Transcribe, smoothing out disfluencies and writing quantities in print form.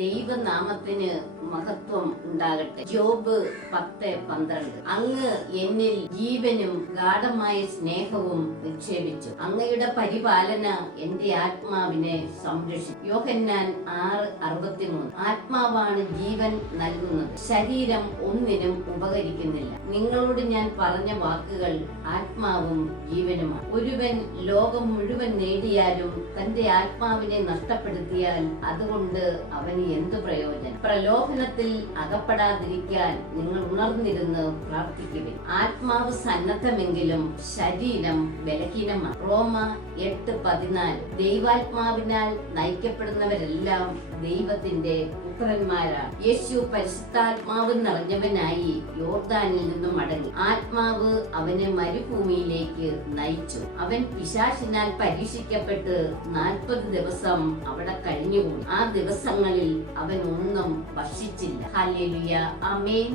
ദൈവനാമത്തിന് മഹത്വം ഉണ്ടാകട്ടെ. ജോബ് 10:12. അങ്ങ് എന്നിൽ ജീവനും ഗാഢമായ സ്നേഹവും നിക്ഷേപിച്ചു. അങ്ങയുടെ പരിപാലന എന്റെ ആത്മാവിനെ സംരക്ഷിച്ചു. യോഹന്നാൻ 6:63. ആത്മാവാണ് ജീവൻ നൽകുന്നത്, ശരീരം ഒന്നിനും ഉപകരിക്കുന്നില്ല. നിങ്ങളോട് ഞാൻ പറഞ്ഞ വാക്കുകൾ ആത്മാവും ജീവനുമാണ്. ഒരുവൻ ലോകം മുഴുവൻ നേടിയാലും തന്റെ ആത്മാവിനെ നഷ്ടപ്പെടുത്തിയാൽ അതുകൊണ്ട് അവന് എന്തു പ്രയോജനം? പ്രലോഭനത്തിൽ അകപ്പെടാതിരിക്കാൻ നിങ്ങൾ ഉണർന്നിരുന്ന് പ്രാർത്ഥിക്കുവിൻ. ആത്മാവ് സന്നദ്ധമെങ്കിലും ശരീരം ബലഹീനമാണ്. റോമ 8:14. ദൈവാത്മാവിനാൽ നയിക്കപ്പെടുന്നവരെല്ലാം ദൈവത്തിന്റെ പുത്രന്മാരാണ്. യേശു പരിശുദ്ധാത്മാവ് നിറഞ്ഞവനായി യോർദാനിൽ നിന്നും മടങ്ങി. ആത്മാവ് അവനെ മരുഭൂമിയിലേക്ക് നയിച്ചു. അവൻ പിശാചിനാൽ പരീക്ഷിക്കപ്പെട്ട് 40 ദിവസം അവിടെ കഴിഞ്ഞുകൂടി. ആ ദിവസങ്ങളിൽ അവൻ ഒന്നും ഭക്ഷിച്ചില്ല. ഹല്ലേലൂയ, ആമേൻ.